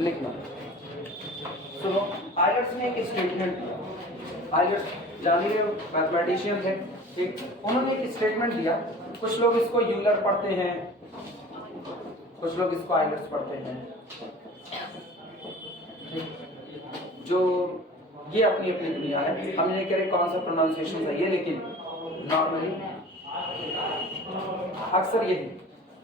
लिखना। सुनो, आयलर्स ने एक स्टेटमेंट दिया। आयलर्स जानिए मैथमेटिशियन थे, ठीक। उन्होंने एक स्टेटमेंट दिया, कुछ लोग इसको यूलर पढ़ते हैं, कुछ लोग इसको आयलर्स पढ़ते हैं, ठीक। जो ये अपनी अपनी दुनिया है, हम नहीं कह रहे कौन सा प्रोनाउंसिएशन है ये, लेकिन नॉर्मली अक्सर यही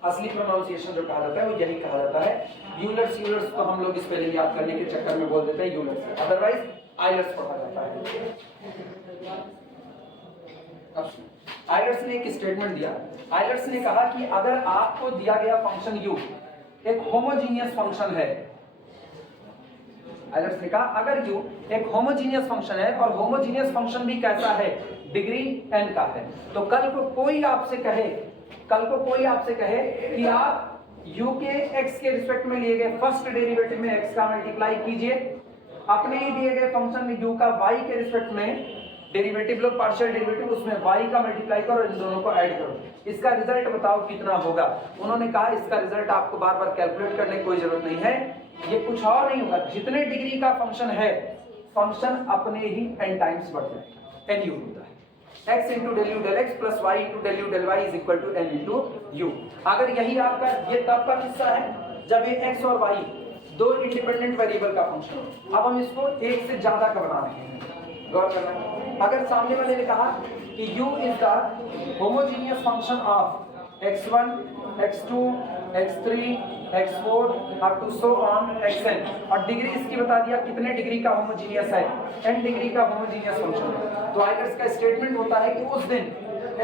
असली प्रोनाउंसिएशन जो कहा जाता है वो यही कहा जाता है। यूलर्स यूलर्स तो हम लोग स्पेलिंग याद करने के चक्कर में बोल देते हैं यूलर्स, अदरवाइज आयलर्स पढ़ा जाता है। आयलर्स ने एक स्टेटमेंट दिया। आयलर्स ने कहा कि अगर आपको दिया गया फंक्शन u एक होमोजीनियस फंक्शन है, आयलर्स ने कहा अगर u एक होमोजीनियस फंक्शन है और होमोजीनियस फंक्शन भी कैसा है, डिग्री n का है, तो कल को कोई आपसे कहे कि आप u के x के रिस्पेक्ट में लिए गए फर्स्ट डेरिवेटिव में x का मल्टीप्लाई कीजिए, अपने ही दिए गए फंक्शन में u का y के रिस्पेक्ट में डेरिवेटिव लो, पार्शियल डेरिवेटिव, उसमें y का मल्टीप्लाई करो, इन दोनों को ऐड करो, इसका रिजल्ट बताओ कितना होगा। उन्होंने कहा इसका रिजल्ट आपको बार बार कैलकुलेट करने की कोई जरूरत नहीं है, ये कुछ और नहीं होगा, जितने डिग्री का फंक्शन है, फंक्शन अपने ही n टाइम्स बढ़ जाएगा, n u होता है, x into del u del x plus y into del u del y is equal to n into u. अगर यही आपका ये तब का किस्सा है जब ये x और y दो इंडिपेंडेंट वेरिएबल का फंक्शन हो। अब हम इसको एक से ज्यादा का बना रहे हैं, गौर करना। अगर सामने वाले ने कहा कि u is the homogeneous function of x1 x2 x3 x4 up to so on xn, और डिग्री इसकी बता दिया कितने डिग्री का होमोजीनियस है, n डिग्री का होमोजीनियस फंक्शन है, तो आयलर्स का स्टेटमेंट होता है कि उस दिन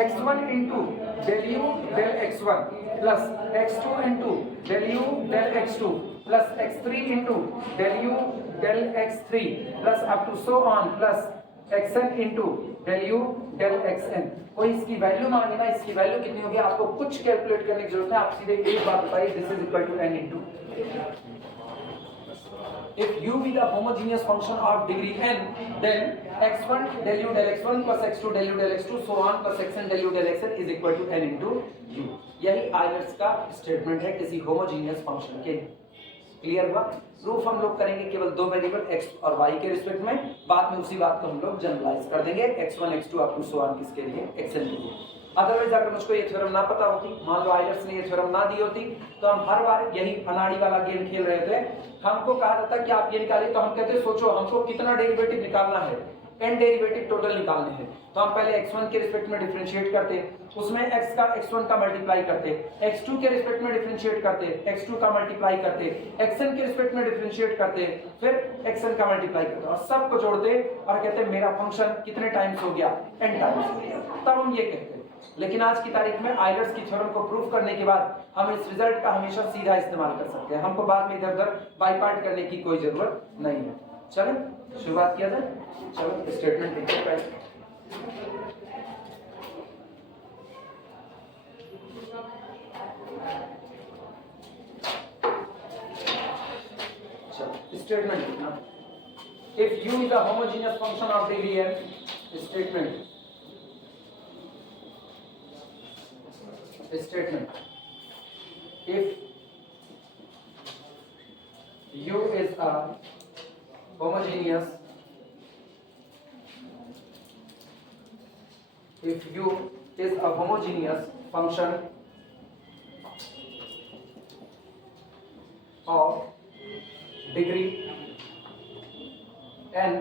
x1 into del u del x1 plus x2 into del u del x2 plus x3 into del u del x3 plus up to so on plus xn into del u del xn। कोई इसकी value मांगे ना, इसकी value कितनी होगी आपको कुछ calculate करने की जरूरत है, आप सीधे एक बात बताइए, this is equal to n into, if u be the homogeneous function of degree n, then x1 del u del x1 plus x2 del u del x2 so on plus xn del u del xn is equal to n into u। यही Euler's का statement है किसी homogeneous function के। Clear हुआ? Proof हम लोग करेंगे केवल दो वेरिएबल x और y के रिस्पेक्ट में, बाद में उसी बात को हम लोग जनरलाइज कर देंगे x1 x2 up to so on किसके लिए, xn के लिए। अदरवाइज अगर मुझको ये थ्योरम ना पता होती, मान लो आयलर्स ने ये थ्योरम ना दी होती, तो हम हर बार यही अनाड़ी वाला गेम खेल रहे थे। हमको कहा जाता कि आप ये निकालिए, तो हम कहते सोचो हमको कितना डेरिवेटिव निकालना है, n डेरिवेटिव टोटल निकालने हैं, तो हम पहले x1 के रिस्पेक्ट में डिफरेंशिएट करते, उसमें x का x1 का मल्टीप्लाई करते, x2 के रिस्पेक्ट में डिफरेंशिएट करते, x2 का मल्टीप्लाई करते, xn के रिस्पेक्ट में डिफरेंशिएट करते, फिर xn का मल्टीप्लाई करते और सबको जोड़ते और कहते मेरा फंक्शन कितने टाइम्स हो गया, n टाइम्स हो गया, तब हम ये कहते। लेकिन आज की तारीख में आयलर्स की थ्योरम को प्रूफ करने के बाद हम इस रिजल्ट का हमेशा सीधा इस्तेमाल कर सकते हैं, हमको बाद में इधर उधर बाई पार्ट करने की कोई जरूरत नहीं है। चलो शुरुआत किया जाए, चलो स्टेटमेंट लिखते पहले। स्टेटमेंट लिखना, if u is a homogeneous function of degree n, statement if u is a homogeneous, if u is a homogeneous function of degree n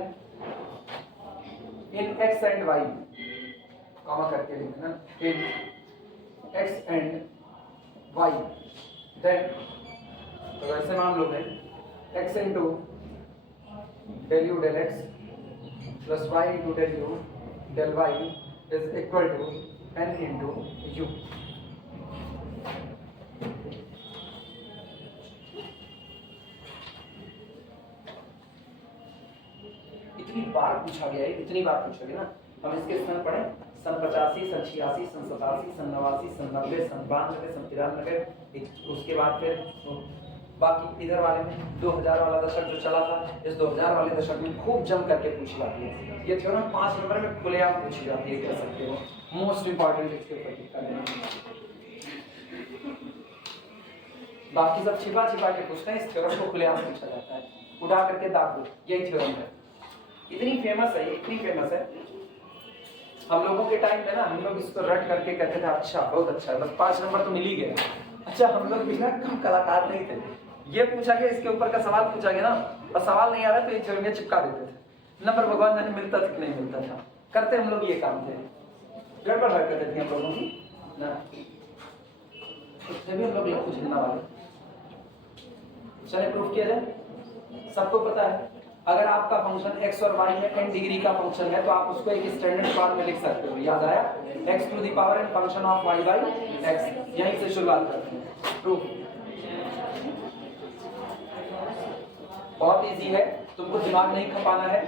in x and y, comma करके लिखना, in x and y, then तो वैसे मान लो है x into del u del x plus y into del u del y is equal to n into u। इतनी बार पूछा गया है, इतनी बार पूछा गया ना, हम इसके सन पढ़े सन 85, सन 86, सन 87, सन 89, सन 90, सन 92, सन 93, उसके बाद फिर बाकी इधर वाले में 2000 वाला दशक जो चला था, इस 2000 वाले दशक में खूब जम करके पूछी जाती है। ये थ्योरम 5 नंबर में खुलेआम पूछी जाती है, कह सकते हो, मोस्ट इंपॉर्टेंट इसके ऊपर टिक कर देना। बाकी सब छिपा छिपा के पूछते हैं, इस थ्योरम को खुलेआम पूछा जाता है, उठा करके दाग दो, यही थ्योरम है। इतनी फेमस है, इतनी फेमस है, हम लोगों के टाइम में ना हम लोग इसको रट करके कहते थे अच्छा बहुत अच्छा, बस 5 नंबर तो मिल ही गए। अच्छा हम लोग भी ना कम कलाकार नहीं थे, ये पूछा गया इसके ऊपर का सवाल पूछा गया ना और सवाल नहीं आ रहा तो ये थ्योरम चिपका देते थे, नंबर भगवान जाने मिलता था कि नहीं मिलता था। करते हम लोग ये काम थे, गड़बड़ हरकतें थी हम लोगों की ना, उससे भी हम लोग कुछ हिलना वाले। चले प्रूफ किया जाए, सबको पता है अगर आपका फंक्शन x और y है, n डिग्री का फंक्शन है तो आप उसको एक स्टैंडर्ड फॉर्म में लिख सकते हो, याद आया, x to the power n function of y by x। यहीं से शुरुआत करते हैं प्रूफ। बहुत इजी है, तुमको दिमाग नहीं खपाना है,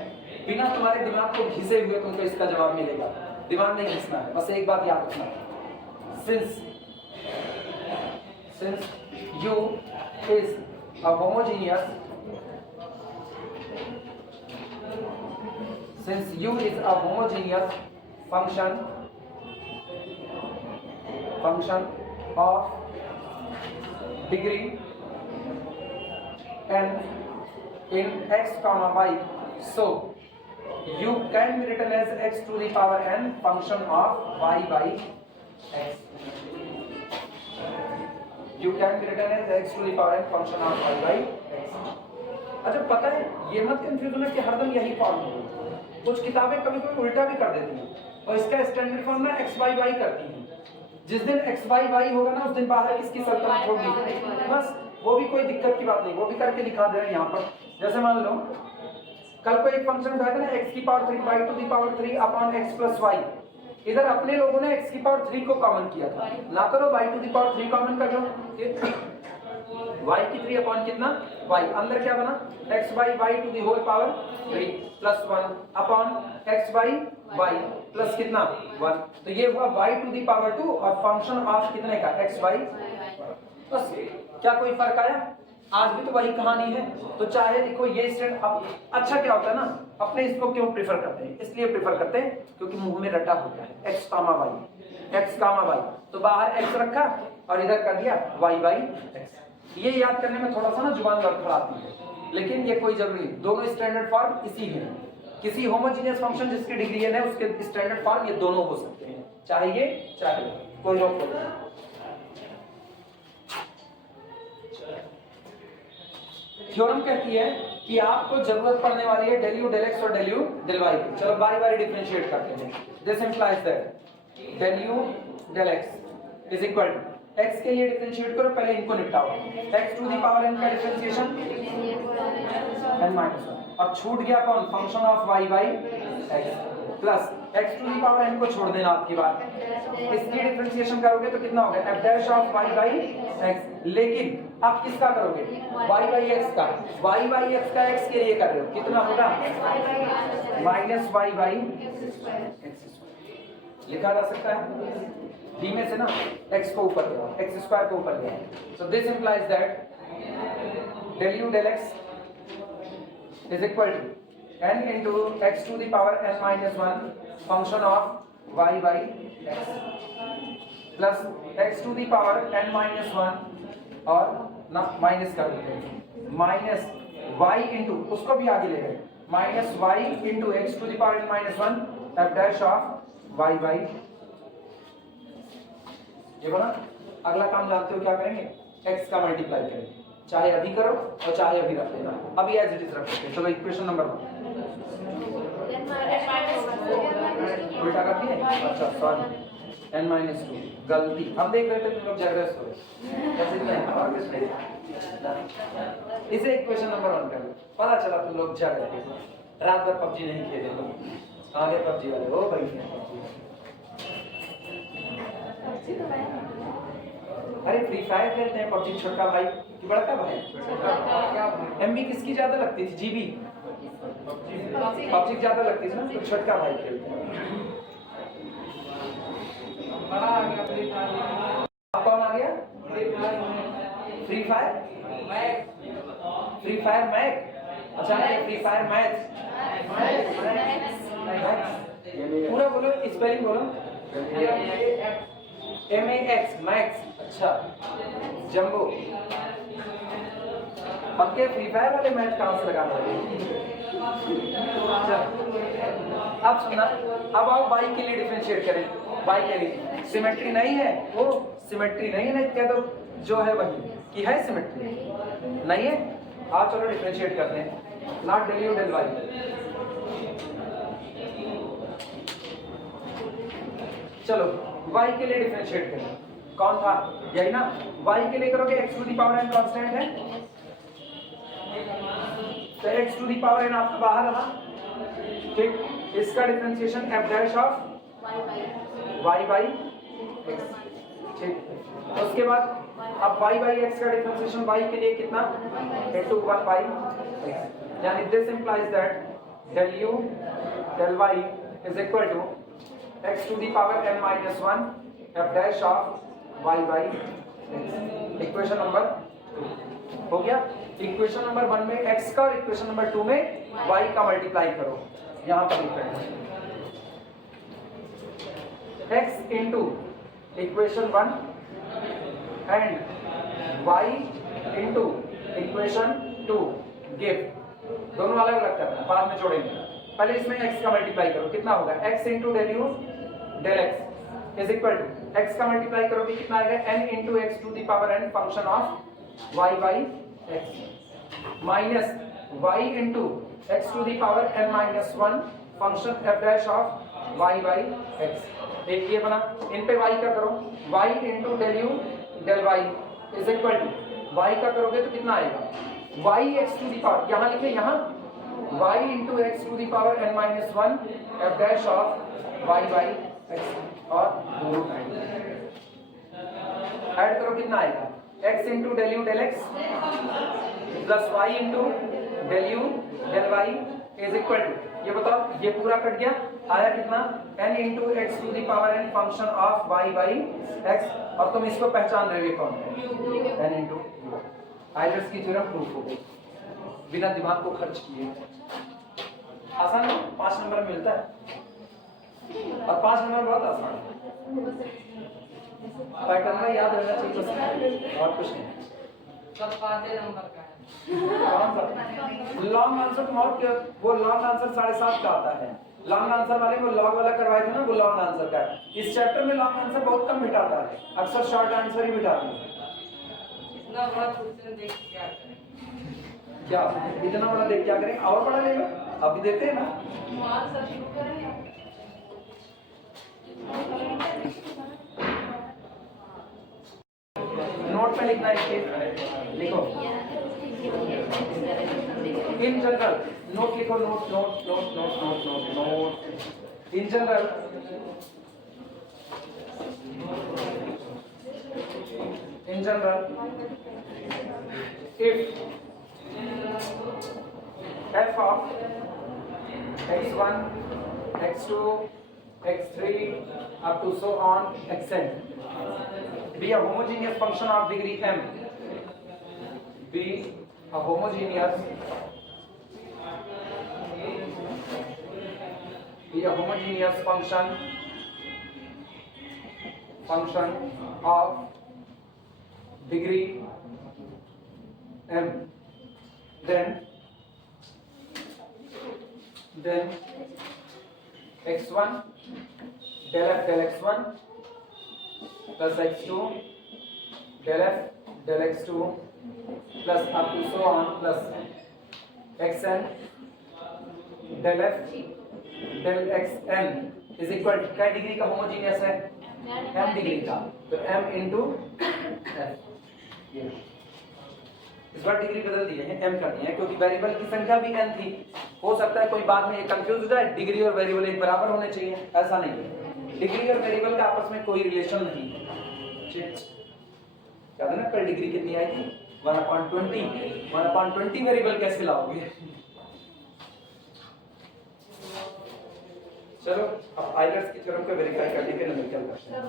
बिना तुम्हारे दिमाग को घिसे हुए तुमको इसका जवाब मिलेगा, दिमाग नहीं घिसना है। बस एक बात याद रखना, since u is a homogeneous, since u is a homogeneous function of degree n in x comma y, so u can be written as x to the power n function of y by x. You can be written as x to the power n function of y by x. अच्छा पता है, ये मत confuse होना कि हरदम यही form होगा, कुछ किताबें कभी कभी उल्टा भी कर देती हैं और इसका स्टैंडर्ड फॉर्म ना x by y करती हैं। जिस दिन x by y होगा ना उस दिन बाहर किसकी सल्तनत होगी, बस वो भी कोई दिक्कत की बात नहीं, वो भी करके दिखा दे रहे हैं यहाँ पर। जैसे मान लो कल को एक फंक्शन उठाया था ना x की power 3 y to the power 3 upon x plus y, इधर अपने लोगों ने x की पावर 3 को कॉमन किया था, ना करो y to the power 3 common कर लो, y की 3 अपॉन कितना y, अंदर क्या बना x by y to the whole power 3 plus 1 upon x by y plus कितना 1, तो ये हुआ y टू दी पावर 2 और फंक्शन ऑफ कितने का x बाई। बस क्या कोई फर्क आया, आज भी तो वही कहानी है। तो चाहे देखो ये स्टैंड, अब अच्छा क्या होता है ना, अपने इसको क्यों प्रेफर करते हैं, इसलिए प्रेफर करते हैं क्योंकि मुंह में रटा होता है x कामा y, तो बाहर x रखा और इधर कर दिया y बाई x। ये याद करने में थोड़ा सा ना जुबान लड़खड़ाती है, लेकिन ये कोई जरूरी नहीं, दोनों स्टैंडर्ड फॉर्म इसी है। किसी होमोजेनियस फंक्शन जिसकी डिग्री है उसके स्टैंडर्ड फॉर्म ये दोनों हो सकते हैं, चाहे ये चाहे कोई रोक नहीं। थ्योरम कहती है कि आपको जरूरत पड़ने वाली है del u del x और del u del y की। चलो बारी बारी डिफरेंशिएट करते हैं। This implies that del u del x is equal to, x के लिए डिफरेंशिएट करो, पहले इनको निपटाओ, x to the power n का डिफरेंशिएशन n माइनस 1, अब छूट गया कौन, function of y by x plus x to the power n को छोड़ देना आपकी बात, इसकी डिफरेंशिएशन करोगे तो कितना होगा f dash of y by x, लेकिन आप किसका करोगे y बाई x का, y बाई x का x के लिए कर रहे हो, कितना होगा माइनस y बाई x लिखा जा सकता है, धीमे से ना x को ऊपर ले आओ, x स्क्वायर को ऊपर ले आओ। So this implies that del u del x is equal to n into x to the power n minus 1 function of y by x plus x to the power n minus 1 और ना minus कर देते हैं, minus y into उसको भी आगे ले गए, minus y into x to the power n minus 1 f dash of y by. ये बना, अगला काम जानते हो क्या करेंगे, x का मल्टीप्लाई करेंगे, चाहे अभी करो और चाहे अभी रख लेना, अभी एज इट इज रख सकते हैं। चलो इक्वेशन नंबर 1 उल्टा कर दिए, अच्छा सॉरी n-2 गलती, हम देख रहे थे तुम लोग जागरूक हो कैसे नहीं और किस में, इसे इक्वेशन नंबर 1 कर लो, पता चला तुम लोग जग रहे थे, रात भर पबजी नहीं खेले लोग, आगे पबजी वाले हो भाई, अरे फ्री फायर खेलते हैं, पबजी छोटा भाई कि बड़का भाई, एमबी किसकी ज्यादा लगती थी, जीबी पबजी ज्यादा लगती थी ना, तो छोटा भाई खेलते हैं। कौन आ गया, फ्री फायर मैक, अच्छा फ्री फायर मैथ, पूरा बोलो, स्पेलिंग बोलो, MAX मैक्स, अच्छा जंबो। पक्के फ्री फायर वाले मैच कहां से लगा रहे अब सुनना, अब आओ वाई के लिए डिफरेंशिएट करें। वाई के लिए सिमेट्री नहीं है, वो सिमेट्री नहीं है, क्या तो जो है वही कि है सिमेट्री नहीं है। आप चलो डिफरेंशिएट करते हैं, not del u del y. चलो y के लिए डिफरेंशिएट करें, कौन था यही ना। y के लिए करोगे x to the power n constant है, तो x to the power n आपका बाहर रहा, ठीक। इसका differentiation f dash of y by x, ठीक। उसके बाद अब y बाई x का डिफरेंशिएशन y के लिए कितना into 1 बाई x, यानी this implies that del u del y is equal to x to the power n minus 1 f dash of y by x। Equation number 2 हो गया। Equation number 1 में x का और equation number 2 में y का multiply करो, यहां पर लिख रहे x into equation 1 and y into equation 2 give, दोनों अलग अलग करना है, बाद में जोड़ेंगे। पहले इसमें x का मल्टीप्लाई करो, कितना होगा x into del u del x is equal to x का मल्टीप्लाई करोगे कितना आएगा n into x to the power n function of y by x minus y into x to the power n minus 1 function f dash of y by x। एक ये बना, इन पे y का करो, y into del u del y is equal to y का करोगे तो कितना आएगा y x to the power, यहां लिखे यहां y into x to the power n minus 1 f dash of y by x और दोनों ऐड करो कितना आएगा x into del u del x plus y into del u del y is equal to, ये बताओ ये पूरा cut गया, आया कितना n into x to the power n function of y by x, और तुम इसको पहचान रहे हो कौन है n into आइलर्स की थ्योरम प्रूफ हो गई बिना दिमाग को खर्च किए। आसान है, 5 नंबर में मिलता है और 5 नंबर बहुत आसान है, पैटर्न में याद रहना चाहिए बस, और कुछ नहीं। सब 5 नंबर का है, कौन सा लॉन्ग आंसर तुम और क्या, वो लॉन्ग आंसर 7.5 का आता है। लॉन्ग आंसर वाले को लॉग वाला करवाए थे ना, वो लॉन्ग आंसर का है। इस चैप्टर में लॉन्ग आंसर बहुत कम बिठाता है, अक्सर शॉर्ट आंसर ही बिठाते हैं। इतना बड़ा क्वेश्चन देख के क्या करें, क्या इतना बड़ा देख क्या करें, और बड़ा लेगा अभी देते हैं ना। नोट में लिखना है इसके, लिखो इन जनरल, नोट लिखो, note note note note note note note in general if f of x1 x2 x3 up to so on xn be a homogeneous function of degree m, be a homogeneous function of degree m, then x1 del f del x1 plus x2 del f del x2 plus up to so on plus xn del f del xn is equal to क्या degree का homogeneous है m degree का, तो m into f। इस बार degree बदल दी है, m कर दिया है क्योंकि वेरिएबल की संख्या भी n थी। हो सकता है कोई बाद में ये कंफ्यूज हो जाए, डिग्री और वेरिएबल एक बराबर होने चाहिए, ऐसा नहीं है। डिग्री और वेरिएबल का आपस में कोई रिलेशन नहीं है। क्या था ना कल डिग्री कितनी आई थी 1/20, 1/20 वेरिएबल कैसे लाओगे। चलो अब आइलर्स की थ्योरम को वेरीफाई करने के लिए निकल करते हैं।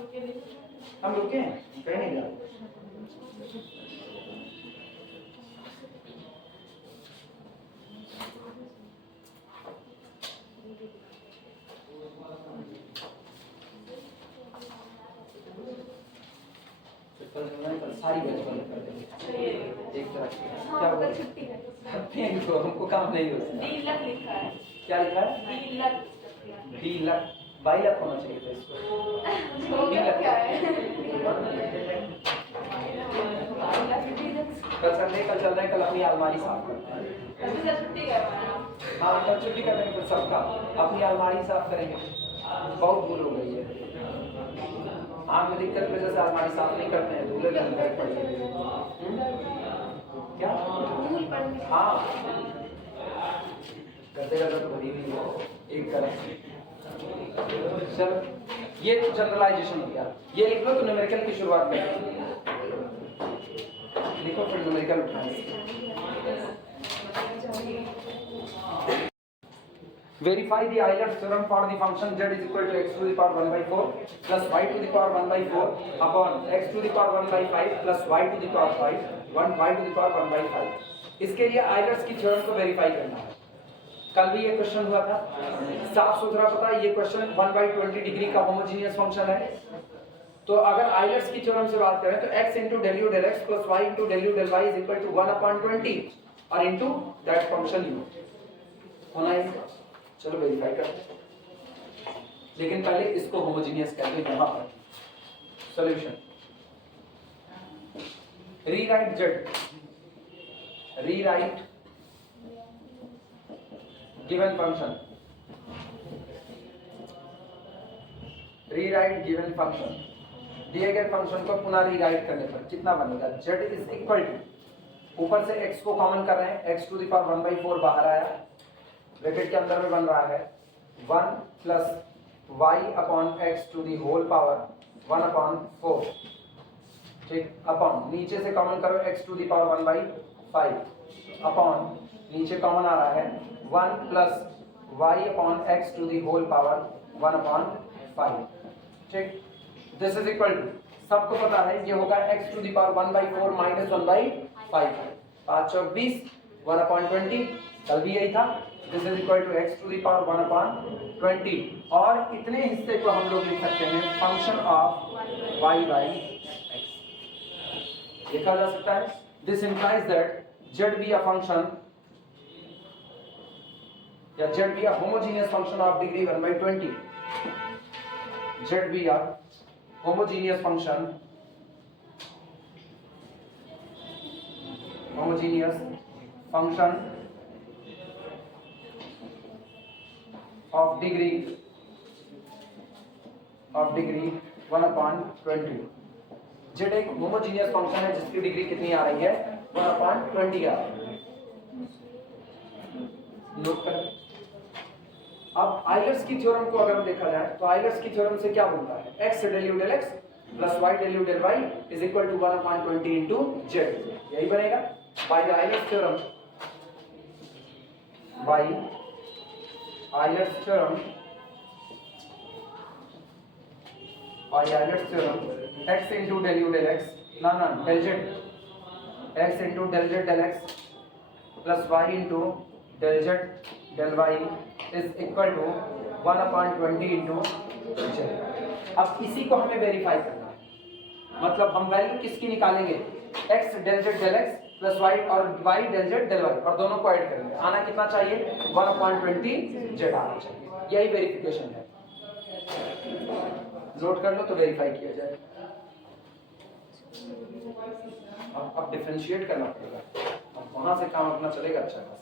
हम रुके हैं, कहीं नहीं जा सारी बैच बंद कर देंगे एक तरह की। हाँ, क्या कल बोल छुट्टी है। फेंक दो, हमको काम नहीं होता। डी लक लिखा है। क्या लिखा है? D luck. 20 लाख 22 लाख होना चाहिए था इसको। हो गया क्या है? कल संडे, कल चल रहे हैं, कल अपनी अलमारी साफ करते हैं। अभी तो छुट्टी करवाना। हाँ कल छुट्टी कर देंगे फिर सबका, अपनी अलमारी साफ करेंगे। बहुत भूल हो गई है, आँख में दिक्कत की वजह से अलमारी साफ नहीं करते हैं, धूले लगे पड़े हैं। क्या? हाँ करते करते तो भरी हुई है एक तरफ। चलो ये तो जनरलाइजेशन हो गया। ये लिख लो तो न्यूमेरिकल की शुरुआत करें। लिखो फिर न्यूमेरिकल उठाएं। Verify the Euler's theorem for the function z is equal to x to the power 1 by 4 plus y to the power 1 by 4 upon x to the power 1 by 5 plus y to the power 5 y to the power 1 by 5। इसके लिए Euler's की theorem को verify करना है। कल भी ये question हुआ था, साफ सुथरा पता है। ये क्वेश्चन 1/20 डिग्री का होमोजीनियस फंक्शन है। तो अगर आइलर्स की थ्योरम से बात करें तो x into del u del x plus y into del u del y is equal to 1/20 और into that function u होना है। चलो वेरीफाई करते हैं, लेकिन पहले इसको होमोजीनियस कर दो। यहाँ पर solution rewrite z, rewrite given function, rewrite given function. दिए गए फंक्शन को पुनः रीराइट करने पर कितना बनेगा? z इज इक्वल टू, ऊपर से x को कॉमन कर रहे हैं, x टू द पावर 1/4 बाहर आया, ब्रैकेट के अंदर में बन रहा है 1 plus y upon x to the whole power 1/4। ठीक, अपॉन नीचे से कॉमन करो x to the power 1/5 upon नीचे कॉमन आ रहा है 1 plus y upon x to the whole power 1/5। ठीक, दिस इज इक्वल टू, सबको पता है ये होगा x to the power 1/4 minus 1/5। 5 चौक 20, 1/20, कल भी यही था। This is equal to x to the power 1/20 और इतने हिस्से को हम लोग लिख सकते हैं function of y by x। लिखा जा सकता है this implies that z be a function या z be a homogeneous function of degree 1/20। z be a homogeneous function of degree 1/20। z एक होमोजीनियस फंक्शन है जिसकी डिग्री कितनी आ रही है? 1/20 आ रही है। नोट करें। अब आइलर्स की थ्योरम को अगर देखा जाए तो आइलर्स की थ्योरम से क्या बनता है? x del u del x plus y del u del y is equal to 1/20 into z। यही बनेगा by the Euler's theorem, by Euler's theorem x into del u del x del z, x into del z del x plus y into del z del y is equal to 1/20 into z। अब इसी को हमें verify करना है, मतलब हम value किसकी निकालेंगे? x del z del x plus y और y del z del y और दोनों को ऐड करेंगे। आना कितना चाहिए? 1/20 z आना चाहिए। यही वेरिफिकेशन है। नोट कर लो तो वेरीफाई किया जाए। अब डिफरेंशिएट करना पड़ेगा, अब वहां से काम अपना चलेगा अच्छा खासा।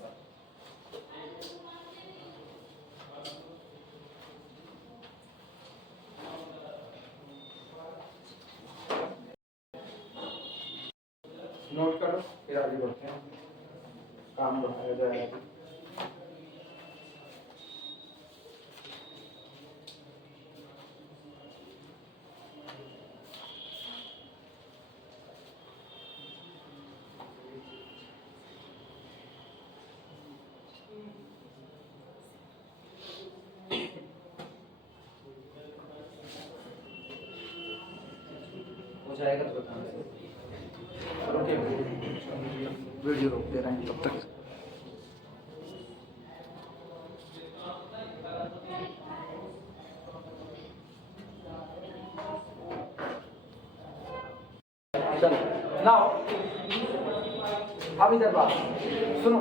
नोट करो फिर आगे बढ़ते हैं, काम बढ़ाया जाएगा। हो जाएगा तो बताना। ओके, वीडियो रोक दे रहे हैं तब तक। चलो अब इधर बात सुनो,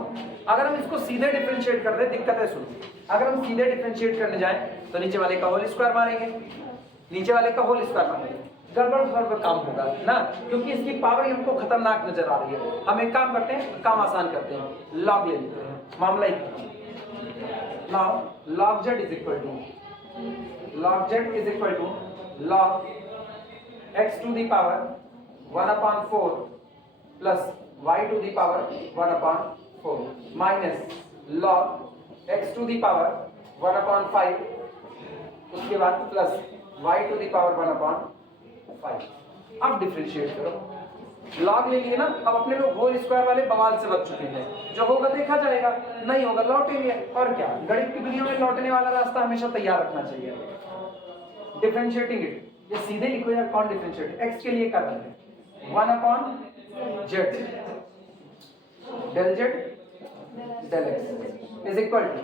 अगर हम इसको सीधे डिफरेंशिएट कर रहे, दिक्कत है सुनो, अगर हम सीधे डिफरेंशिएट करने जाएं तो नीचे वाले का होल स्क्वायर मारेंगे, नीचे वाले का होल स्क्वायर मारेंगे, गड़बड़ काम होगा ना, क्योंकि इसकी पावर ही हमको खतरनाक नजर आ रही है। हम एक काम करते हैं, काम आसान करते हैं, लॉग ले लेते हैं, मामला ही log z is equal to log x to the power 1/4 plus y to the power 1/4 minus log x to the power 1/5 उसके बाद plus y to the power 1/5। अब डिफरेंशिएट करो, लॉग ले लिए ना, अब अपने लोग होल स्क्वायर वाले बवाल से बच चुके हैं, जो होगा देखा जाएगा, नहीं होगा लौटेंगे, और क्या, गणित की दुनिया में लौटने वाला रास्ता हमेशा तैयार रखना चाहिए। डिफरेंशिएटिंग इट, ये सीधे लिखो यार, कौन डिफरेंशिएट, x के लिए कर रहे हैं 1/z del z del x is equal to,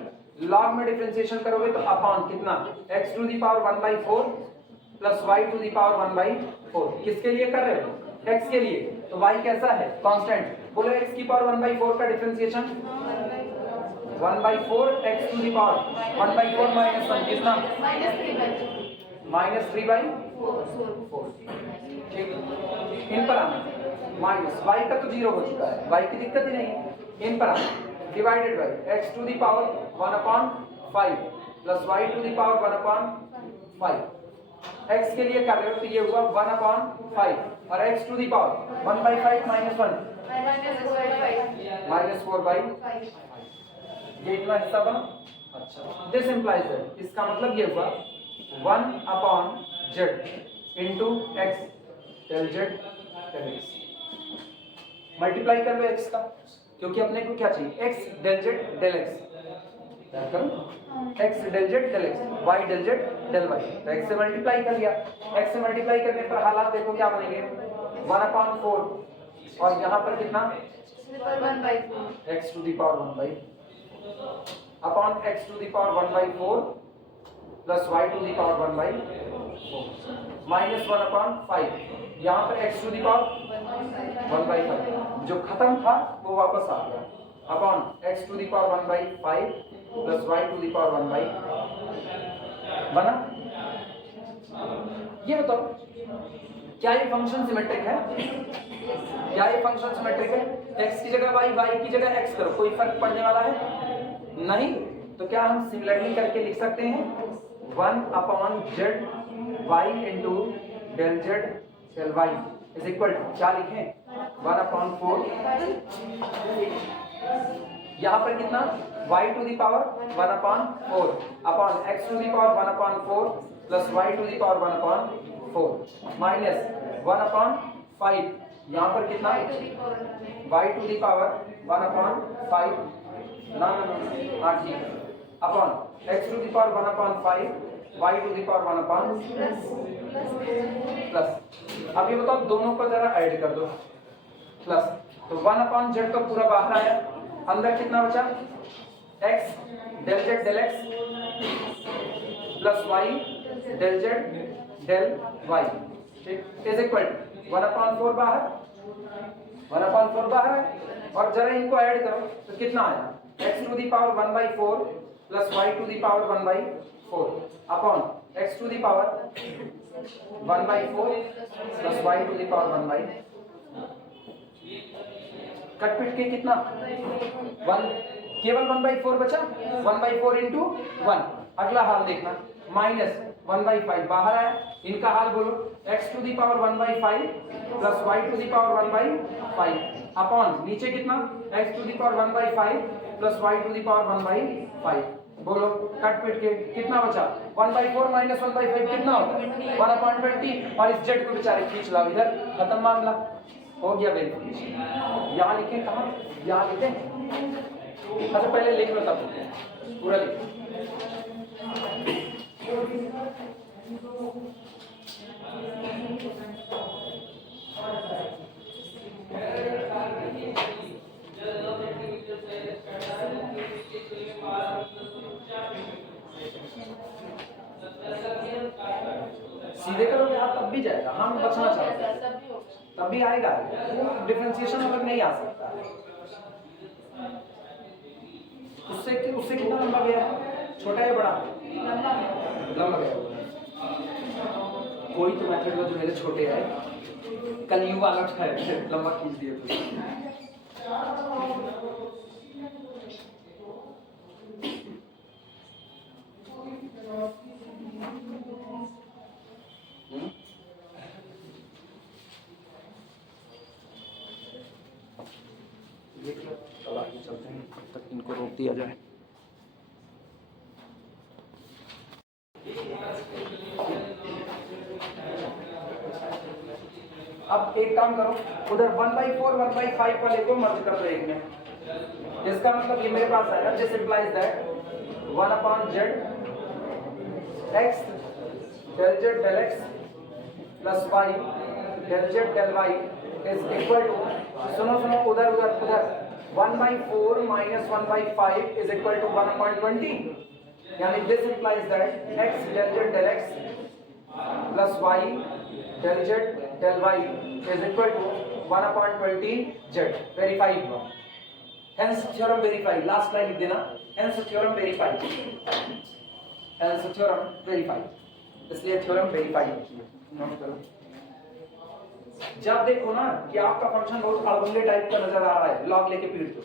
log में डिफरेंशिएशन करोगे तो अपॉन कितना, x to the power 1/4 plus y to the power 1/4, किसके लिए कर रहे हो, x के लिए, तो y कैसा है, कांस्टेंट, बोलो x की पावर 1/4 का differentiation 1/4 x to the power 1/4 minus 1 कितना, -3/4। ठीक, इन पर आना, माइनस y का तो 0 हो चुका है, y की दिक्कत ही नहीं है, इन पर आना, divided by x to the power 1/5 plus y to the power 1/5, x के लिए कर रहे हो तो ये हुआ 1/5 और x to the power 1/5 minus 1 -4/5, ये इतना हिस्सा बना। अच्छा, दिस इंप्लाइज दैट, इसका मतलब ये हुआ 1/z into x del z del x, multiply कर लो x का, क्योंकि अपने को क्या चाहिए, x del z del x, x del z del x, y del z del y, तो x से मल्टीप्लाई कर लिया, x से मल्टीप्लाई करने पर हालात देखो क्या बनेंगे, 1/4 और यहाँ पर कितना, x to the power 1/4 upon x to the power 1/4 plus y to the power 1/4 minus 1/5, यहाँ पर x टू दी पावर 1/5, जो खत्म था वो वापस आ गया, upon x to the power 1/5 plus y to the power 1/5 बना। ये बताओ क्या ये फंक्शन सिमेट्रिक है, क्या ये फंक्शन सिमेट्रिक है, x की जगह y, y की जगह x करो, कोई फर्क पड़ने वाला है नहीं, तो क्या हम सिमिलरली करके लिख सकते हैं 1/z y into del z del y is equal to, क्या लिखें 1/4, यहाँ पर कितना, y to the power 1/4 upon x to the power 1/4 plus y to the power 1/4 minus 1/5, यहाँ पर कितना, y टू दी पावर 1/5 ना हाँ ठीक है, upon x to the power 1/5 y to the power 1/5 plus, अब ये बताओ दोनों को जरा ऐड कर दो, प्लस, तो 1/z तो पूरा बाहर आया, अंदर कितना बचा, x del z del x plus y del z del y, ठीक, इज इक्वल 1/4 बाहर, 1/4 बाहर है, और जरा इनको ऐड करो तो कितना आया, x to the power 1/4 plus y to the power 1/4 upon x to the power 1/4 plus y to the power 1/4, cut पिट के कितना 1, केवल 1/4 बचा, 1/4 इंटू 1, अगला हाल देखना, माइनस 1/5 बाहर आया, इनका हाल बोलो, x to the power 1/5 plus y to the power 1/5 upon नीचे कितना, x to the power 1/5 plus y to the power 1/5, बोलो कट पिट के कितना बचा, 1/4 माइनस 1/5 कितना होता है 1/20, और इस z को बेचारे खींच लाओ इधर, खत्म मामला, हो गया वेरिफिकेशन। यहाँ लिखे कहाँ, यहाँ लिखे, अच्छा पहले लिख लो तब पूरा लिख, सीधे करोगे आप तब भी जाएगा, हम बचना चाहते हैं तब भी आएगा, वो डिफरेंशिएशन अलग नहीं आ सकता, उससे कितना लंबा गया है, छोटा या बड़ा? लंबा गया होगा। कोई तो मेथड में जो मेरे छोटे है, कल यू वाला है लंबा खींच दिया तो। चलो आगे चलते हैं, तब तक इनको रोक दिया जाए। अब एक काम करो, उधर 1/4 1/5 वाले को मर्ज कर दो एक में। इसका मतलब ये मेरे पास आएगा, this implies that 1/z x del z del x plus y del z del y is equal to, सुनो उधर 1/4 minus 1/5 is equal to 1/20, यानी this implies that x del z del x plus y del z del y is equal to 1/20z। Verify हुआ, hence theorem verified। Last line लिख देना, hence theorem verified, hence theorem verified, इसलिए theorem verify होती है। Note करो, जब देखो ना कि आपका फंक्शन बहुत अड़बंगे टाइप का नजर आ रहा है, लॉग लेके पीट दो।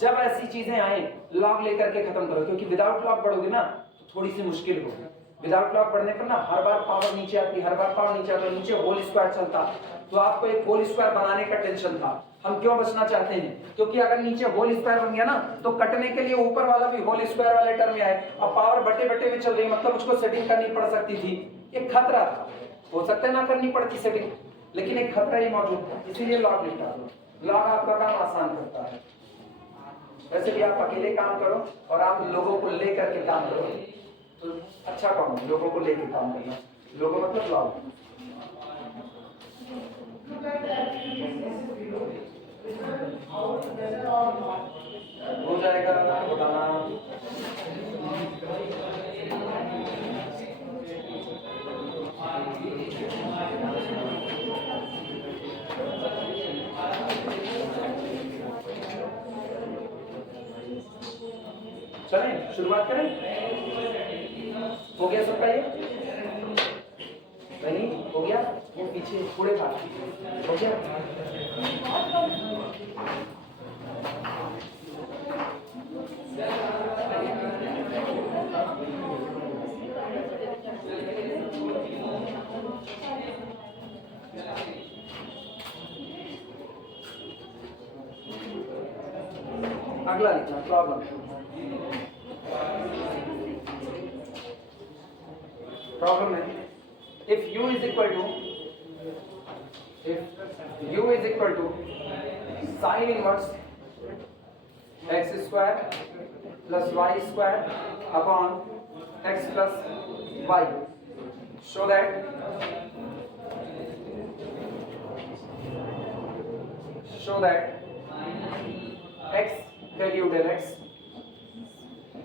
जब ऐसी चीजें आए लॉग लेकर के खत्म करो, क्योंकि विदाउट लॉग बढ़ोगे ना तो थोड़ी सी मुश्किल होगी। विदाउट लॉग बढ़ने पर ना हर बार पावर नीचे आती, हर बार पावर नीचे आता, नीचे होल स्क्वायर चलता, तो आपको एक होल स्क्वायर बनाने का टेंशन था। हम क्यों बचना चाहते हैं? क्योंकि अगर नीचे होल स्क्वायर बन गया ना तो कटने के लिए ऊपर वाला भी होल स्क्वायर वाले टर्म में आए। अब पावर बटे बटे में चल रही, मतलब उसको सेटिंग करनी पड़ सकती थी, एक खतरा था। हो सकता है ना करनी पड़ती सेटिंग, लेकिन एक खतरा ही मौजूद था, इसीलिए लॉग लिखा। लॉग आपका काम आसान करता है। वैसे भी आप अकेले काम करो और आप लोगों को लेकर के काम करो तो अच्छा काम है, लोगों को लेकर काम करना। लोगों मतलब लॉग। हो जाएगा बताना। चलें शुरुआत करें। हो गया सबका? ये नहीं हो गया, वो पीछे पूरे भाग हो गया। अगला लिखना प्रॉब्लम। प्रॉब्लम है if u is equal to sin inverse x square plus y square upon x plus y, so that x del u del x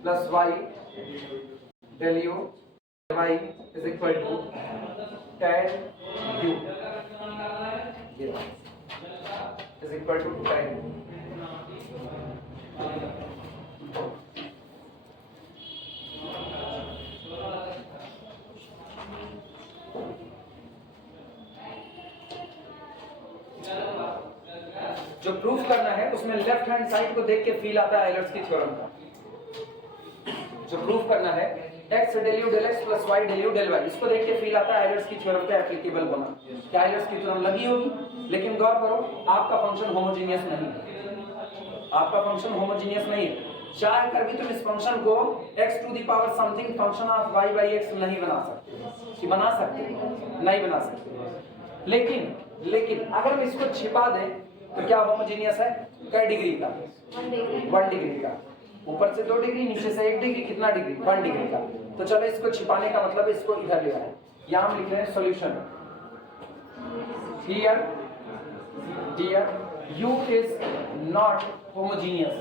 plus y del u y is equal to tan u is equal to tan u। जो proof करना है उसमें left hand side को देख के feel आता है Euler's की थ्योरम का। जो प्रूफ करना है x del u del x plus y del u del y, इसको देख के फील आता है आइलर्स की थ्योरम पे एप्लीकेबल बना। क्या आइलर्स की थ्योरम लगी होगी? लेकिन गौर करो, आपका फंक्शन होमोजेनियस नहीं है। आपका फंक्शन होमोजेनियस नहीं है। चाहे कर भी तुम इस फंक्शन को x to the power something function of y by x नहीं बना सकते। कि बना सकते? नहीं बना सकते। लेकिन अगर हम इसको छिपा दें तो क्या होमोजेनियस है? कै डिग्री का? 1 डिग्री का। ऊपर से 2 डिग्री, नीचे से 1 डिग्री, कितना डिग्री? 1 डिग्री का। तो चलो इसको छिपाने का मतलब इसको इधर ले आए। यहाँ हम लिख रहे हैं solution. Here u is not homogeneous।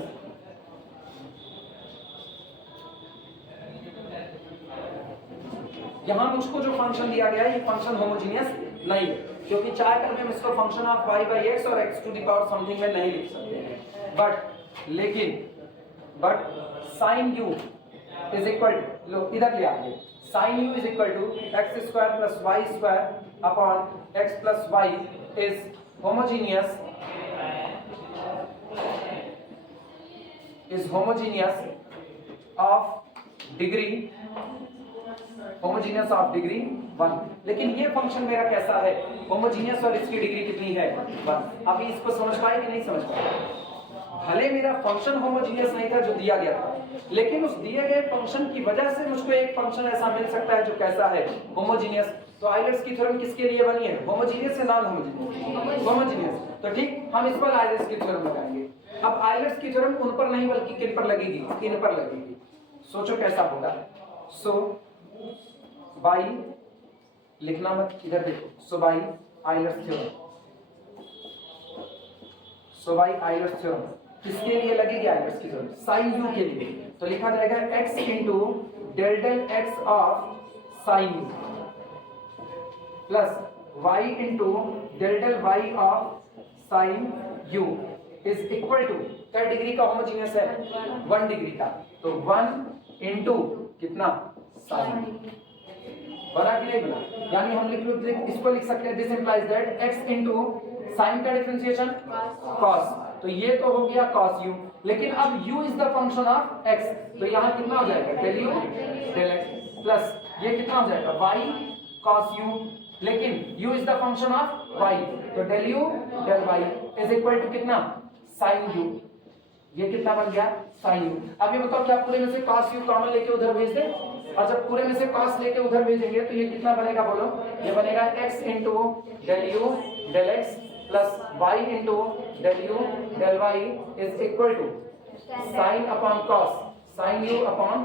यहाँ मुझको जो फंक्शन दिया गया है ये फंक्शन होमोजेनियस नहीं है, क्योंकि चाहे कर हम इसको function of y by x और x to the power something में नहीं लिख सकते। बट लेकिन but sine u is equal to, लो इधर ले आइए, sine u is equal to x square plus y square upon x plus y is homogeneous of degree one. लेकिन ये फंक्शन मेरा कैसा है, होमोजीनियस, और इसकी डिग्री कितनी है, 1। अभी इसको समझ पाए कि नहीं समझ पाए? भले मेरा फंक्शन होमोजीनियस नहीं था जो दिया गया था, लेकिन उस दिए गए फंक्शन की वजह से मुझको एक फंक्शन ऐसा मिल सकता है जो कैसा है, होमोजीनियस। तो आइलर्स की थ्योरम किसके लिए बनी है, होमोजीनियस या नॉन होमोजीनियस? होमोजीनियस। तो ठीक, हम इस पर आइलर्स की थ्योरम लगाएंगे। अब आइलर्स की थ्योरम उन पर नहीं बल्कि किन पर लगेगी, इन पर लगेगी। सोचो कैसा होगा। सो बाई, लिखना मत, इधर देखो, सो बाई आइलर्स थ्योरम किसके लिए लगेगी, आइलर्स की थ्योरम साइन यू के लिए। तो लिखा जाएगा x into del del x of sine u plus y into del del y of sine u is equal to, क्या डिग्री का होमोजीनियस है, 1 डिग्री का। तो 1 इंटू कितना, साइन, बना कि नहीं बना? यानी हम इसको लिख सकते हैं, this implies that x into sine का डिफरेंशिएशन cos, तो ये तो हो गया cos u। लेकिन अब u is the function of x, तो यहाँ कितना हो जाएगा, del u del x plus ये कितना हो जाएगा, y cos u, लेकिन u is the function of y, तो del u del y is equal to कितना, sin u। ये कितना बन गया, sin u। अब ये बताओ, क्या पूरे में से cos u कॉमन लेके उधर भेज दे? और जब पूरे में से cos लेके उधर भेजेंगे तो ये कितना बनेगा, बोलो? ये बनेगा x into del u del x plus y into del u del y is equal to sine upon cos, sine u upon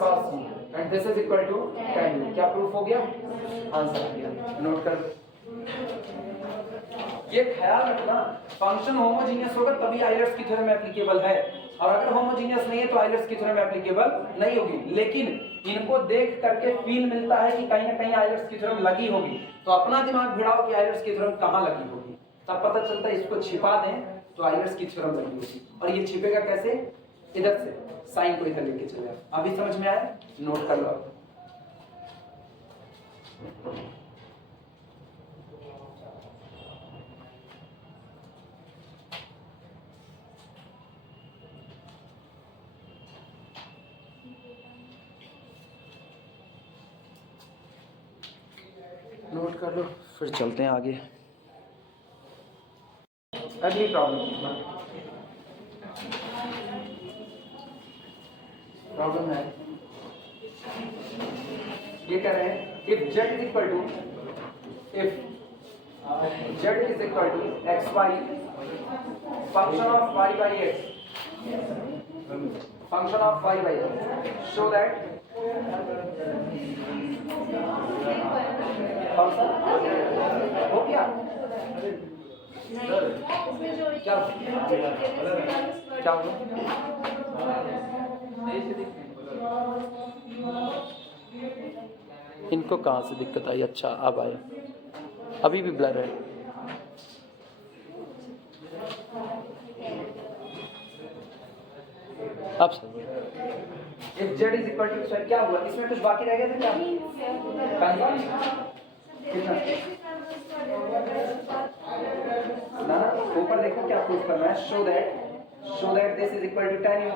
cos u, and this is equal to tan u। क्या proof हो गया, answer आ गया। Note कर, ये ख्याल रखना, function homogeneous होगा तभी आइलर्स की थ्योरम एप्लीकेबल है, और अगर होमोजीनियस नहीं है तो आइलर्स की थ्योरम एप्लीकेबल नहीं होगी। लेकिन इनको देख करके फील मिलता है कि कहीं ना कहीं आइलर्स की थ्योरम लगी होगी, तो अपना दिमाग भिड़ाओ कि आइलर्स की थ्योरम कहाँ लगी होगी, तब पता चलता है इसको छिपा दें तो आइलर्स की थ्योरम लगी होगी। और ये छिपेगा कैसे, इधर से साइन को इधर लेके चले आओ। अभी समझ में आया, नोट कर लो। नोट कर लो, फिर चलते हैं आगे। अगली प्रॉब्लम है, ये कह रहे हैं if z is equal to xy function of y by x, show that हो गया क्या इनको कहाँ से दिक्कत आई? अच्छा अब आए, अभी भी ब्लर है। अब सही है। If z is equal to, क्या हुआ इसमें, कुछ बाकी रह गया था क्या? कितना ना, ऊपर देखो क्या प्रूफ करना है, show that this is equal to tan u।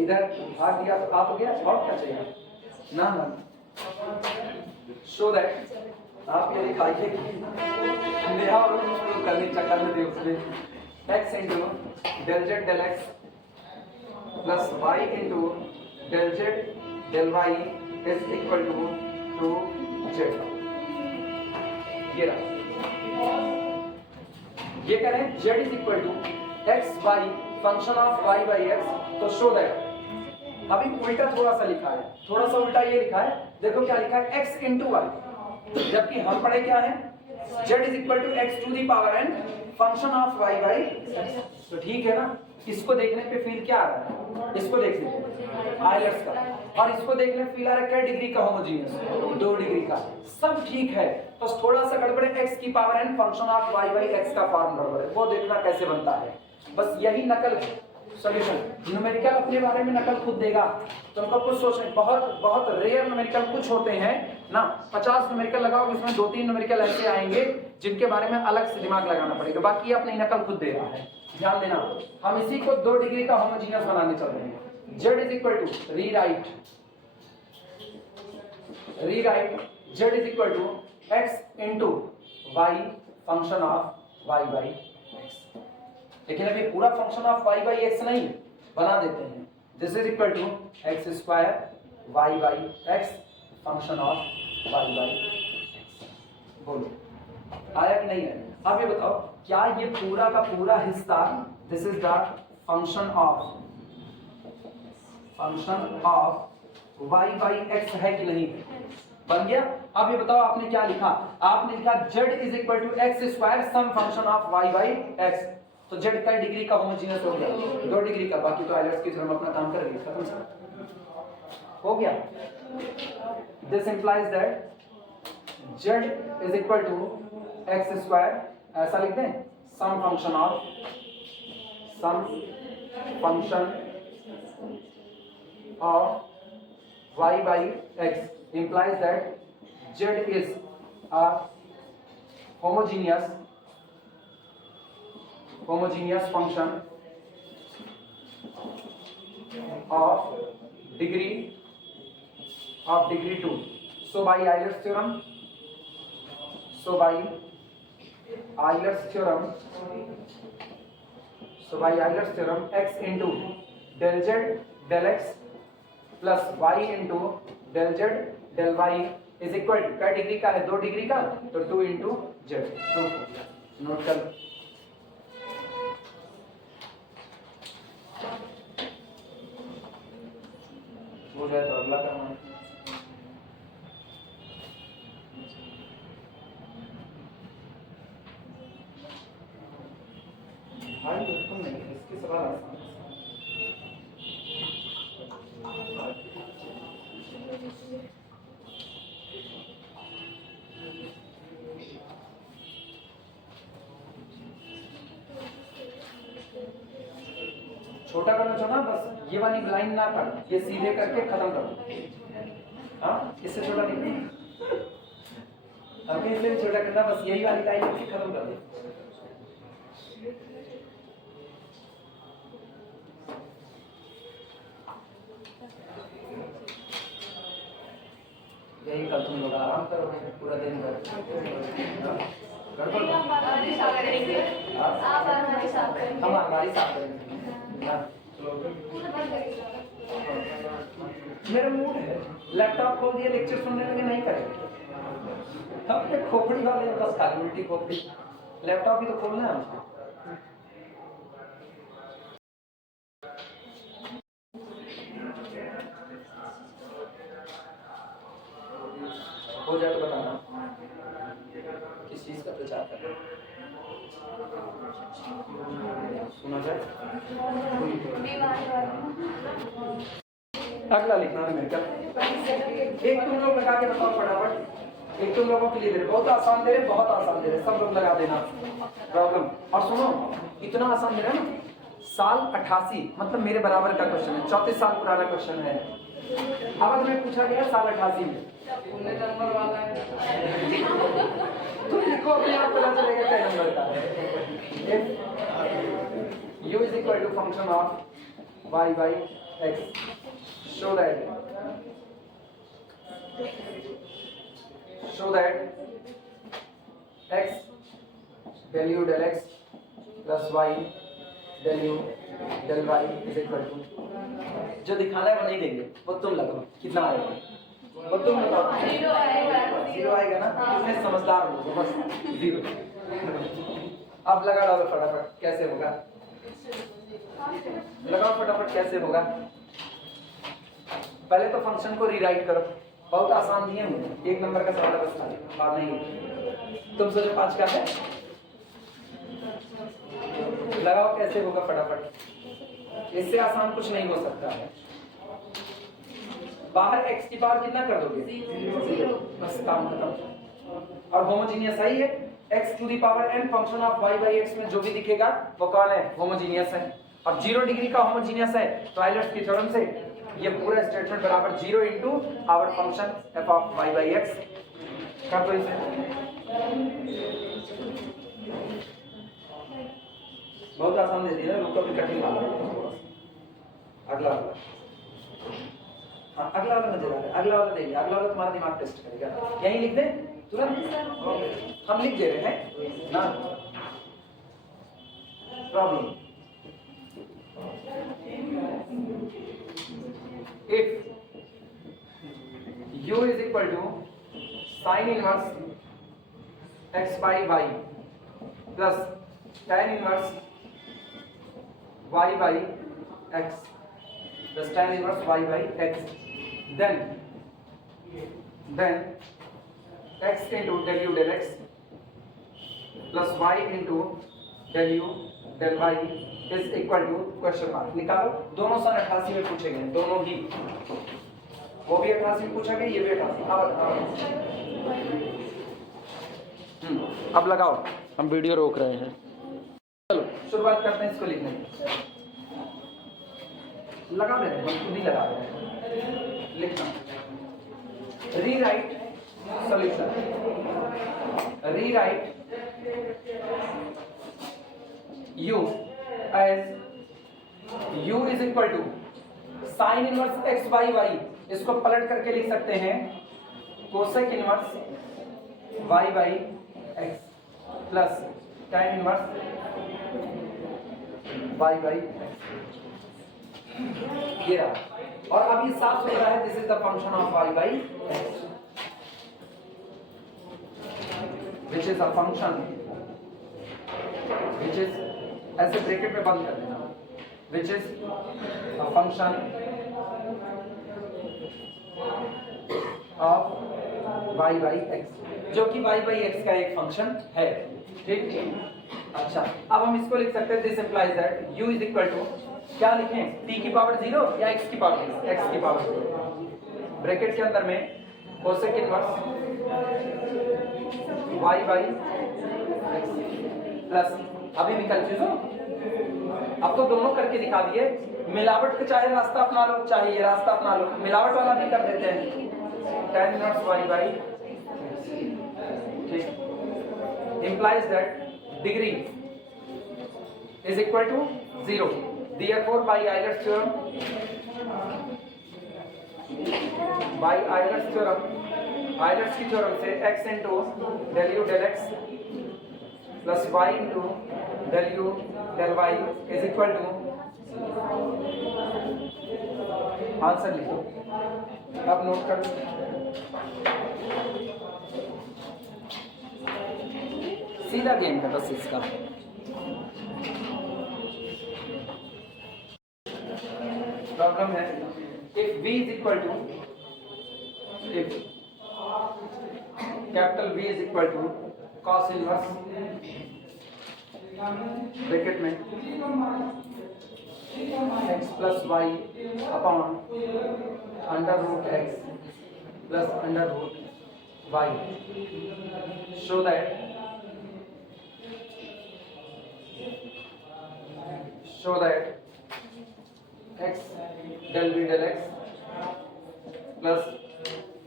इधर भाग दिया तो आप हो गया, और क्या चाहिए ना ना, शो दैट आप ये दिखाइए कि नेहा और प्रूफ करने के चक्कर में देखो x into del z del x plus y into del z del y is equal to z। ये रहा, ये कह रहे हैं z is equal to x y function of y by x। तो शो दैट, अभी उल्टा थोड़ा सा लिखा है, थोड़ा सा उल्टा ये लिखा है, देखो क्या लिखा है, x इंटू वाई, जबकि हम पढ़े क्या है, z is equal to x to the power n function of y by x। तो ठीक है ना, इसको देखने पे फील क्या आ रहा है, इसको देखने पे आइलर्स का, और इसको देखने पे फील आ रहा है क्या डिग्री का होमोजीनियस, 2 डिग्री का, सब ठीक है, बस थोड़ा सा गड़बड़ है, x की power n function of y by x का फॉर्म गड़बड़ है, वो देखना कैसे बनता है। बस यही नकल है सॉल्यूशन। न्यूमेरिकल अपने बारे में नकल खुद देगा, तुमको कुछ सोचने, बहुत बहुत रेयर न्यूमेरिकल कुछ होते हैं ना, 50 न्यूमेरिकल लगाओगे उसमें 2-3 न्यूमेरिकल ऐसे आएंगे जिनके बारे में अलग से दिमाग लगाना पड़ेगा, बाकी ये अपनी नकल खुद दे रहा है। ध्यान देना, हम इसी को 2 डिग्री का होमोजीनियस बनाने चल रहे हैं। z is equal to rewrite z is equal to x into y function of y by x। लेकिन अभी पूरा function of y by x नहीं बना देते हैं। This is equal to x square y by x function of y by x। बोलो आया कि नहीं है? अब ये बताओ, क्या ये पूरा का पूरा हिस्सा this is the function of y by x है कि नहीं? बन गया। अब ये बताओ आपने क्या लिखा? आपने लिखा z is equal to x square some function of y by x। तो z का डिग्री का होमोजीनियस हो गया 2 डिग्री का, बाकी तो आइलर्स की थ्योरम अपना काम कर रही है, खत्म सर हो गया। This implies that z is equal to x square, ऐसा लिख दें, some function of y by x implies that z is a homogeneous function of degree 2. So by Euler's theorem x into del z del x plus y into del z del y is equal to, क्या degree का है? 2 degree का, तो 2 into Z. Note कर, हो जाए तो अगला काम है। भाई बिल्कुल नहीं, इसके सवाल आसान है। छोटा करना चाहो ना, बस ये वाली लाइन ना कर, ये सीधे करके खत्म कर दो। हाँ, इससे छोटा नहीं, हमें इसलिए छोटा करना, बस यही वाली लाइन करके खत्म कर दो। यही कल तुम लोग आराम करोगे पूरा दिन भर। गड़बड़ हम हमारी साफ करेंगे। मेरा मूड है, लैपटॉप खोल दिया, लेक्चर सुनने लगे, नहीं करेंगे। अपने खोपड़ी वाले बस खाली उल्टी खोपड़ी, लैपटॉप भी तो खोलना है हमको। हो जाए तो बताना किस चीज का प्रचार कर रहे हो। सुना जाए। अगला लिखना है मेरे का, एक तुम लोग लगा के बताओ फटाफट, एक तुम लोगों के लिए दे, बहुत आसान दे रहे, बहुत आसान दे रहे, सब लोग लगा देना प्रॉब्लम। और सुनो, इतना आसान दे रहे ना, साल 88 मतलब मेरे बराबर का क्वेश्चन है, 34 साल पुराना क्वेश्चन है। अब मैं पूछा गया साल 88 में, उन्हें नंबर वाला है, तुम लिखो अपने आप पता चलेगा क्या नंबर का है। u is equal to function of y by x, show that x del u del x plus y del u del y is equal to, जो दिखाना है वो नहीं देंगे, वो तुम लगाओ कितना आएगा, वो तुम बताओ। 0 आएगा ना, कितने समझदार हो, बस 0। अब लगा डालो फटाफट, कैसे होगा लगाओ फटाफट, कैसे होगा। पहले तो फंक्शन को रीराइट करो, बहुत आसान दिए मुझे, 1 नंबर का सवाल बस था, और नहीं तुम सोचो 5 का है। लगाओ कैसे होगा फटाफट, इससे आसान कुछ नहीं हो सकता है। बाहर x की पावर कितना कर दोगे, 0, बस काम खत्म। और होमोजीनियस सही है, x to the power n function of y by x में जो भी दिखेगा वो कौन है, होमोजीनियस है। अब 0 डिग्री का होमोजीनियस है तो आइलर्स की थ्योरम से ये पूरा स्टेटमेंट बराबर 0 into our function f of y by x कर दो इसे। बहुत आसान दे दिया, रुको भी कठिन वाला अगला वाला। हाँ अगला वाला मजेदार है, अगला वाला देखिए, अगला वाला तुम्हारा दिमाग टेस्ट करेगा। यहीं लिख दें तुरंत, हम लिख दे रहे हैं ना, problem. If u is equal to sin inverse x by y plus tan inverse y by x plus tan inverse y by x, then x into del u del x plus y into del u del y is equal to question mark. निकालो, दोनों सन 88 में पूछे गए, दोनों ही, वो भी 88 में पूछा गया, ये भी 88। अब लगाओ, हम वीडियो रोक रहे हैं। चलो शुरुआत करते हैं इसको लिखने की। लगा दे रहे हैं, हम खुद ही लगा रहे हैं। लिखना, rewrite solution, rewrite u as u is equal to sin inverse x by y, इसको पलट करके लिख सकते हैं cosec inverse y by x plus tan inverse y by x, ये रहा। और अब ये साफ हो रहा है, this is the function of y by x which is a function which is, ऐसे ब्रैकेट में बंद कर देना, which is a function of y by x, जो कि y by x का एक फंक्शन है। ठीक, अच्छा अब हम इसको लिख सकते हैं, this implies that u is equal to, क्या लिखें, t की पावर 0 या x की पावर 0, x की पावर 0, ब्रैकेट के अंदर में cosec inverse y by x plus, अभी भी कंफ्यूज हो, अब तो दोनों करके दिखा दिए, मिलावट का चाहे रास्ता अपना लो, चाहे ये रास्ता अपना लो, मिलावट वाला भी कर देते हैं, tan इनवर्स y by, ठीक, implies that degree is equal to 0, therefore by Euler's theorem, by Euler's theorem, Euler's की थ्योरम से x into del u del x plus y into del u del y is equal to, answer लिखो, अब note कर, सीधा game है बस इसका। Problem है, if v is equal to, if capital V is equal to cos inverse bracket में x plus y upon under root x plus under root y, show that x del v del x plus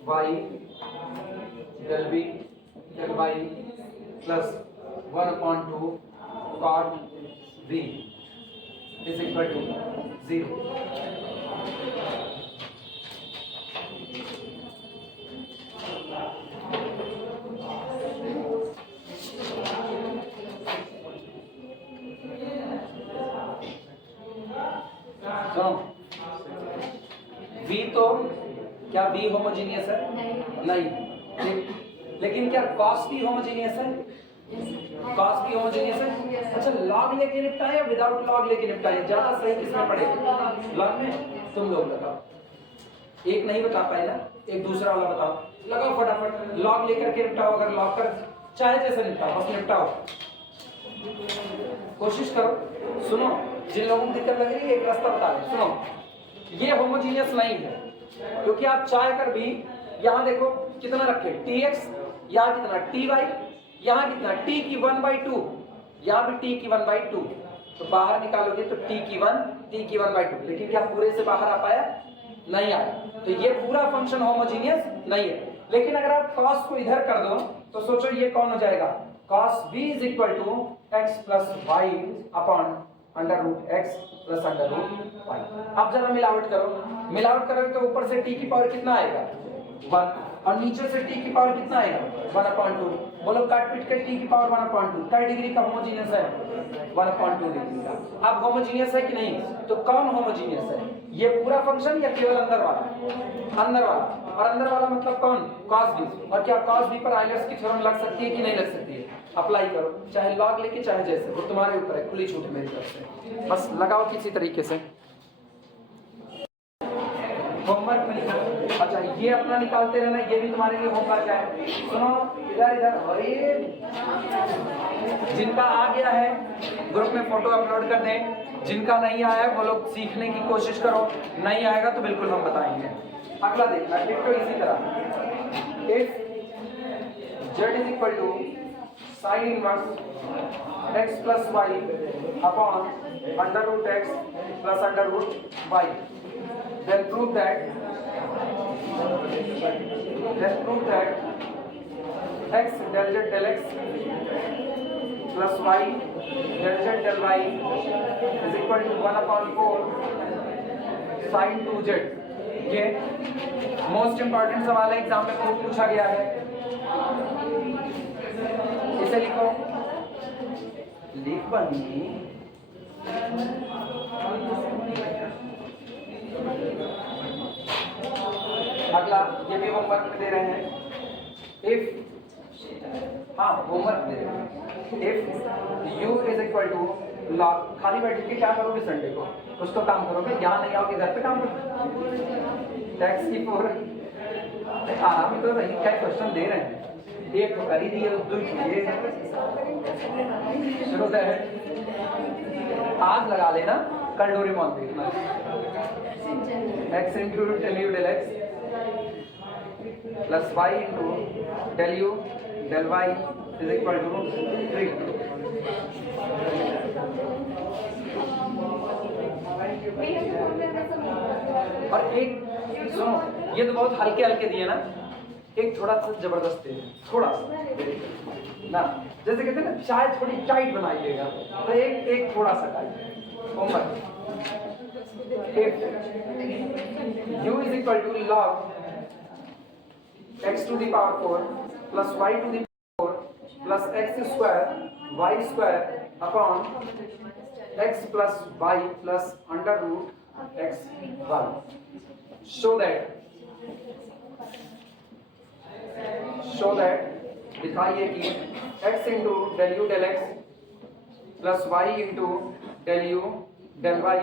y del v del y plus 1/2 cot v is equal to 0. v तो क्या v homogeneous है? नहीं। लेकिन क्या cos भी homogeneous है? cos भी homogeneous है। अच्छा log लेके निपटाएं या विदाउट log लेके निपटाएं, ज्यादा सही किसमें पड़ेगा? log में। तुम लोग बताओ, एक नहीं बता पाए ना, एक दूसरा वाला बताओ, लगाओ फटाफट। log लेकर के निपटाओ, अगर log कर चाहे जैसे निपटाओ, बस निपटाओ, कोशिश करो। सुनो, जिन लोगों को दिक्कत लग रही है एक रास्ता बता रहे, सुनो, ये होमोजीनियस नहीं है क्योंकि आप चाह कर भी यहाँ देखो कितना रखे tx, यहाँ कितना ty, यहाँ कितना t की 1/2, यहाँ भी t की 1/2, तो बाहर निकालोगे तो t की 1/2, लेकिन क्या पूरे से बाहर आ पाया? नहीं आया। तो ये पूरा फंक्शन होमोजीनियस नहीं है। लेकिन अगर आप cos को इधर कर दो तो सोचो ये कौन हो जाएगा? cos b is equal to x plus y upon under root x plus under root y. अब जरा मिलावट करो तो ऊपर से t की पावर कितना आएगा? 1, और नीचे से t की पावर कितना आएगा? 1/2। बोलो काट पीट के t की पावर 1/2 क्या डिग्री का होमोजीनियस है? 1/2 डिग्री का। अब होमोजीनियस है कि नहीं? तो कौन होमोजीनियस है? ये पूरा फंक्शन या केवल अंदर वाला? अंदर वाला। और अंदर वाला मतलब कौन? cos b। और क्या cos b पर आइलर्स की थ्योरम लग सकती है कि नहीं लग सकती है? अप्लाई करो, चाहे लॉग लेके चाहे जैसे, वो तुम्हारे ऊपर है, खुली छूट है मेरी तरफ से, बस लगाओ किसी तरीके से। होमवर्क में लिखा, अच्छा ये अपना निकालते रहना, ये भी तुम्हारे लिए होमवर्क है। सुनो इधर, अरे जिनका आ गया है ग्रुप में फोटो अपलोड कर दें, जिनका नहीं आया है वो लोग सीखने की कोशिश करो, नहीं आएगा तो बिल्कुल हम बताएंगे। अगला देखना, एक तो इसी तरह if z is equal to sine inverse x plus y upon under root x plus under root y, then prove that x del z del x plus y del z del y is equal to 1/4 sin 2z। ये most important सवाल है, exam में खूब पूछा गया है। इसे लिखो, लिख बनी। अगला ये भी होमवर्क में दे रहे हैं। इफ, हाँ होमवर्क दे रहे हैं, if u is equal to log, खाली बैठ के क्या करोगे संडे को? कुछ तो काम करोगे, यहाँ नहीं आओगे घर पे काम करोगे। टैक्स की फोर आराम तो रही, क्या क्वेश्चन दे रहे हैं, एक तो कर ही दिए, दो ये शुरू है। आज लगा लेना, कल डोरेमोन देखना। x into del u del x plus y into del u del y is equal to 3। और एक सुनो, ये तो बहुत हल्के हल्के दिए ना, एक थोड़ा सा जबरदस्त है, थोड़ा सा ना, जैसे कहते हैं ना चाय थोड़ी टाइट बनाइएगा, तो एक थोड़ा सा tight. Homework, u is equal to log x to the power 4 plus y to the power 4 plus x square y square upon x plus y plus under root x y। show that दिखाइए कि x into del u del x plus y into del u del y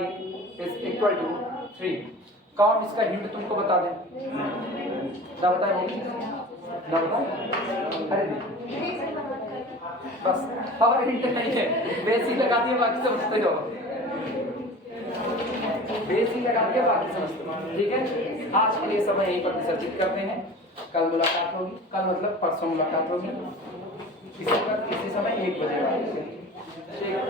is equal to 3। कौन इसका hint तुमको बता दे? ना बताए होगी, ना बताए, अरे बस और हिंट नहीं है, बेसिक लगा दिए बाकी समझते हो, बेसिक लगा दिया बाकी समझते हो। ठीक है, आज के लिए समय यहीं पर विसर्जित करते हैं। कल मुलाकात होगी, कल मतलब परसों मुलाकात होगी इसी समय 1 बजे। ठीक है।